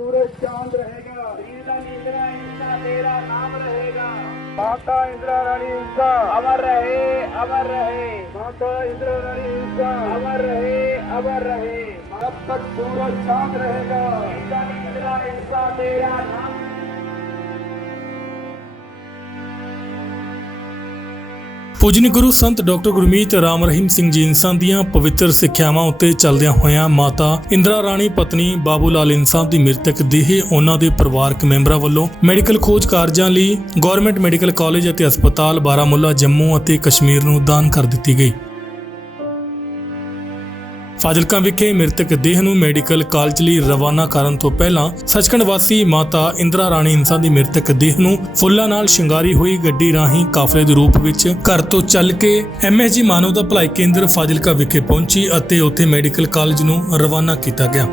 ਸੂਰਜ ਚਾਂਦ ਰਹੇਗਾ। ਰੀਦਾ ਇੰਦਰਾ ਇਨਸਾ ਤੇਰਾ ਨਾਮ ਰਹੇਗਾ। ਮਾਤਾ ਇੰਦਰਾ ਰਾਣੀ ਇਨਸਾ ਅਮਰ ਰਹੇ ਅਮਰ ਰਹੇ। ਮਾਤਾ ਇੰਦਰਾ ਰਾਣੀ ਇਨਸਾ ਅਮਰ ਰਹੇ ਅਮਰ ਰਹੇ। ਤਬ ਤੱਕ ਸੂਰਜ ਚਾਂਦ ਰਹੇਗਾ। ਰੀਦਾ ਇੰਦਰਾ ਇਨਸਾ ਤੇਰਾ ਨਾਮ ਪੂਜਨੀ ਗੁਰੂ ਸੰਤ ਡਾਕਟਰ ਗੁਰਮੀਤ ਰਾਮ ਰਹੀਮ ਸਿੰਘ ਜੀ ਇਨਸਾਨ ਦੀਆਂ ਪਵਿੱਤਰ ਸਿੱਖਿਆਵਾਂ ਉੱਤੇ ਚੱਲਦਿਆਂ ਹੋਇਆਂ ਮਾਤਾ ਇੰਦਰਾ ਰਾਣੀ ਪਤਨੀ ਬਾਬੂ ਲਾਲ ਇਨਸਾਨ ਦੀ ਮ੍ਰਿਤਕ ਦੇਹ ਉਹਨਾਂ ਦੇ ਪਰਿਵਾਰਕ ਮੈਂਬਰਾਂ ਵੱਲੋਂ ਮੈਡੀਕਲ ਖੋਜ ਕਾਰਜਾਂ ਲਈ ਗਵਰਨਮੈਂਟ ਮੈਡੀਕਲ ਕਾਲਜ ਅਤੇ ਹਸਪਤਾਲ ਬਾਰਾਮੁੱਲਾ, ਜੰਮੂ ਅਤੇ ਕਸ਼ਮੀਰ ਨੂੰ ਦਾਨ ਕਰ ਦਿੱਤੀ ਗਈ। ਫਾਜ਼ਿਲਕਾ ਵਿਖੇ ਮ੍ਰਿਤਕ ਦੇਹ ਨੂੰ ਮੈਡੀਕਲ ਕਾਲਜ ਲਈ ਰਵਾਨਾ ਕਰਨ ਤੋਂ ਪਹਿਲਾਂ ਸੱਚਖੰਡ ਵਾਸੀ ਮਾਤਾ ਇੰਦਰਾ ਰਾਣੀ ਇੰਸਾ ਦੀ ਮ੍ਰਿਤਕ ਦੇਹ ਨੂੰ ਫੁੱਲਾਂ ਨਾਲ ਸ਼ਿੰਗਾਰੀ ਹੋਈ ਗੱਡੀ ਰਾਹੀਂ ਕਾਫਲੇ ਦੇ ਰੂਪ ਵਿੱਚ ਘਰ ਤੋਂ ਚੱਲ ਕੇ ਐਮਐਸਜੀ ਮਾਨਵ ਦਾ ਭਲਾਈ ਕੇਂਦਰ ਫਾਜ਼ਿਲਕਾ ਵਿਖੇ ਪਹੁੰਚੀ ਅਤੇ ਉੱਥੇ ਮੈਡੀਕਲ ਕਾਲਜ ਨੂੰ ਰਵਾਨਾ ਕੀਤਾ ਗਿਆ।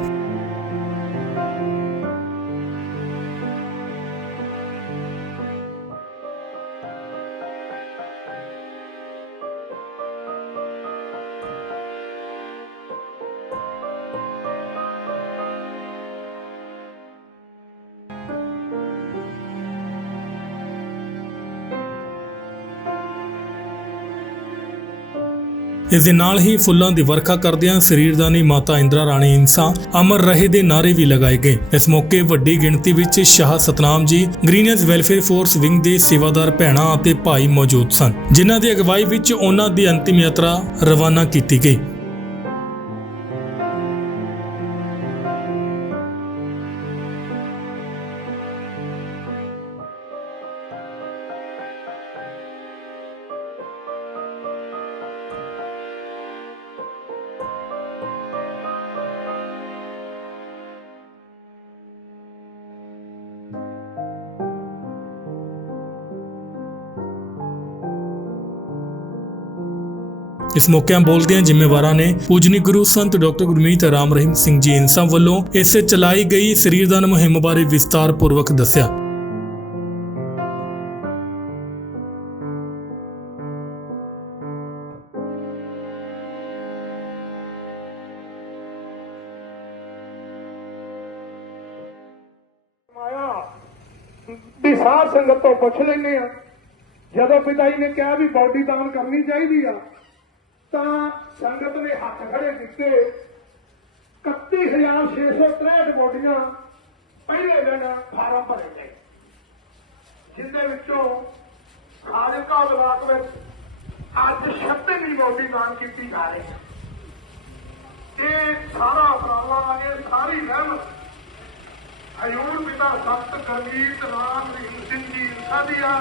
ਇਸ ਦੇ ਨਾਲ ਹੀ ਫੁੱਲਾਂ ਦੀ ਵਰਖਾ ਕਰਦਿਆਂ ਸਰੀਰਦਾਨੀ ਮਾਤਾ ਇੰਦਰਾ ਰਾਣੀ ਇੰਸਾ ਅਮਰ ਰਹੇ ਦੇ ਨਾਰੇ ਵੀ ਲਗਾਏ ਗਏ। ਇਸ ਮੌਕੇ ਵੱਡੀ ਗਿਣਤੀ ਵਿੱਚ ਸ਼ਾਹ ਸਤਨਾਮ ਜੀ, ਗ੍ਰੀਨਜ਼ ਵੈਲਫੇਅਰ ਫੋਰਸ ਵਿੰਗ ਦੇ ਸੇਵਾਦਾਰ ਭੈਣਾਂ ਅਤੇ ਭਾਈ ਮੌਜੂਦ ਸਨ, ਜਿਨ੍ਹਾਂ ਦੀ ਅਗਵਾਈ ਵਿੱਚ ਉਹਨਾਂ ਦੀ ਅੰਤਿਮ ਯਾਤਰਾ ਰਵਾਨਾ ਕੀਤੀ ਗਈ। ਇਸ ਮੌਕਿਆਂ ਬੋਲਦਿਆਂ ਜ਼ਿੰਮੇਵਾਰਾਂ ਨੇ ਪੂਜਨੀ ਗੁਰੂ ਸੰਤ ਡਾਕਟਰ ਗੁਰਮੀਤ ਰਾਮ ਰਹੀਮ ਸਿੰਘ ਜੀ ਇਨਸਾ ਵੱਲੋਂ ਇਸ ਚਲਾਈ ਗਈ ਸਰੀਰਦਾਨ ਮੁਹਿੰਮ ਬਾਰੇ ਵਿਸਤਾਰ ਪੂਰਵਕ ਦੱਸਿਆ। ਮਾਇਆ ਸਾਧ ਸੰਗਤ ਤੋਂ ਪੁੱਛ ਲੈਨੇ ਆ। ਜਦੋਂ ਪਿਤਾ ਜੀ ਨੇ ਕਿਹਾ ਵੀ ਬਾਡੀ ਦਾਨ ਕਰਨੀ ਚਾਹੀਦੀ ਆ ਤਾਂ ਸੰਗਤ ਨੇ ਹੱਥ ਖੜੇ ਕੀਤੇ। 31663 ਬੋਡੀਆਂ ਪਹਿਲੇ ਦਿਨ ਫਾਰਮ ਭਰੇ ਗਏ। ਜਿੰਦੇ ਵਿੱਚੋਂ ਖਾਲਕਾ ਬਲਾਕ ਵਿੱਚ ਅੱਜ 36ਵੀਂ ਬੋਡੀ ਦਾਨ ਕੀਤੀ ਜਾ ਰਹੀ ਹੈ। ਇਹ ਸਾਰਾ ਉਪਰਾਲਾ, ਇਹ ਸਾਰੀ ਰਹਿਮਤ ਹਯੂਰ ਪਿਤਾ ਸੰਤ ਗੁਰਮੀਤ ਰਾਮ ਰਹੀਮ ਸਿੰਘ ਜੀ ਸਾਧੀਆ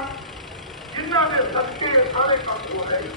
ਜਿਨ੍ਹਾਂ ਦੇ ਸਦਕੇ ਸਾਰੇ ਕੱਟ ਹੋ ਰਹੇ